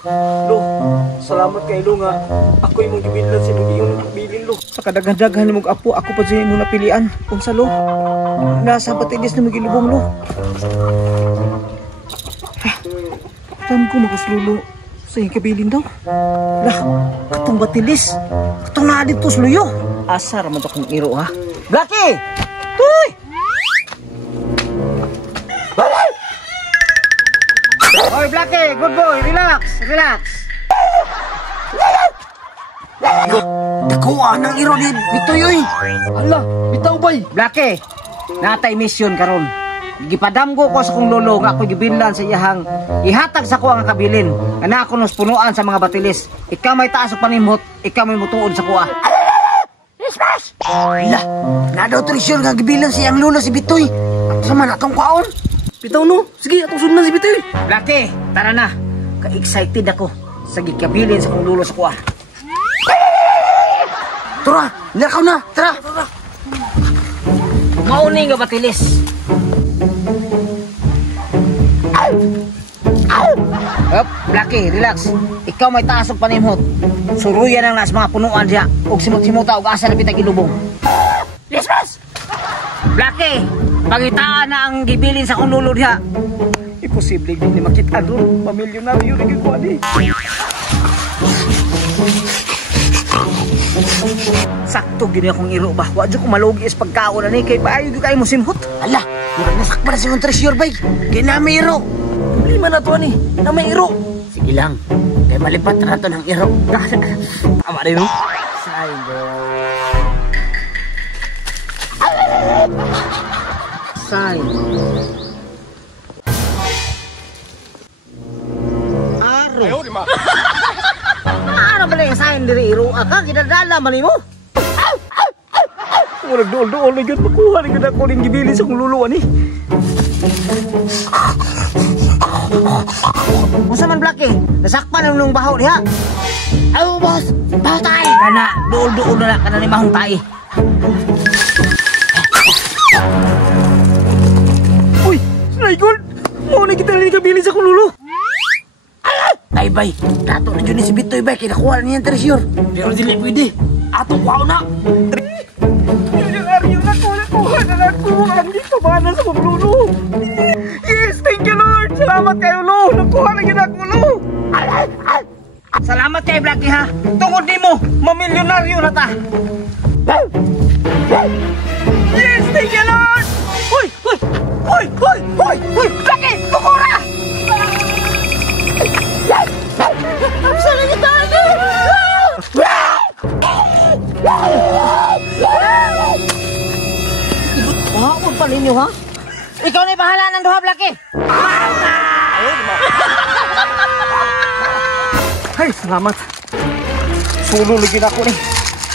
Lo, salamat kay Lo nga. Ako yung gibilan sa mga iyong nakabilin, Lo. Sa kadaghan-daghan mong apo, ako pa siya mo napilian. Unsa, Lo? Nasa batilis na magilubong, Lo. Tam ko makuslulo sa iyong kabilin daw. Lah, katong batilis. Katong naa dito sa luyo. Asar man to kong iro, ha? Blackie! Tuy! Hoy, Blackie! Good boy! Relax! Relax! Dakuha ng iro ni Bitoy, oy! Hala! Bitaw bay! Blackie! Natay mission karon. Gipadamgo ko sa kong lolo nga ako gibinlan sa iyahang ihatag sa ko ang kabilin. Ana ako nos punuan sa mga batilis. Ikaw may taas og panimot, ikaw may mutuod sa kuha. Smash! Hala! Nadaw trisyon nga gibilan sa iyang lolo si Bitoy. Sama na tong kwaon. Bitaw no, sige atong sundan si Bitoy. Blackie, tara na. Ka-excited ako sa gikabilin sa kong lolo sa kuha. Tara, nakaw na, tara. Mauni nga batilis. Up, Blackie, relax. Ikaw may taas og panimhot. Suruyan ang nas mga punuan diha ug simot-simuta og asa na pitag ilubong. Lisbas! Blackie, pagitaan na ang gibilin sa kong lolo diha. Imposible din ni makita doon. Pamilyonaryo rin ko ani. Sakto gini akong iro ba? Wa jud ko malugi is pagkaon ani kay paayo gyud kay mo simhot. Hala, murag nasakpan sa imong treasure bay. Kay na may iro. Problema na to ani, na may iro. Sige lang. Kay malipat na to ng iro. Ama rin no? Sayang. Sayang. Aro. Ayaw di ma. Ano ba yung sayang diri iro? Aka, ginadala man mo. Murag dool-dool na yun. Makuha na yun ako ng gibilin sa kong luluan eh. Masa man Blackie? Nasakpan na nung bahaw diha. Ayaw boss, bahaw tayo. Kana, dool-dool na kana ni mahong tayo. Uy, Snaigol! Muna kita rin gibilin sa kong lulu. Ay bay, dato na dyan si Bitoy bay, kinakuha na niyan treasure. Pero dili pwede, atong wow na. Yung aryo na ko, nakuha na nakuha. Hindi ka ba na sa maglulu? Yes, thank you Lord. Salamat kayo Lo, nakuha na ginakulo. Salamat kayo Blackie ha. Tungod di mo, mamilyonaryo na ta. Yes, thank you Lord. Hoy, hoy, hoy, hoy, hoy, hoy, Blackie, kukura! Sana kita ada. Ibut, wah, huwag pa ninyo ha? Ikaw na bahala ng duha, Blackie. Ay, salamat. Sulo lagi na ako ni.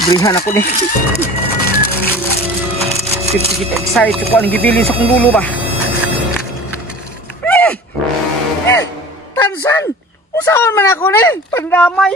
Berihan ako ni. Kita excited ko ang gibilin sa kong lulo ba? Tansan! Usawan man ako ni! Pandamay!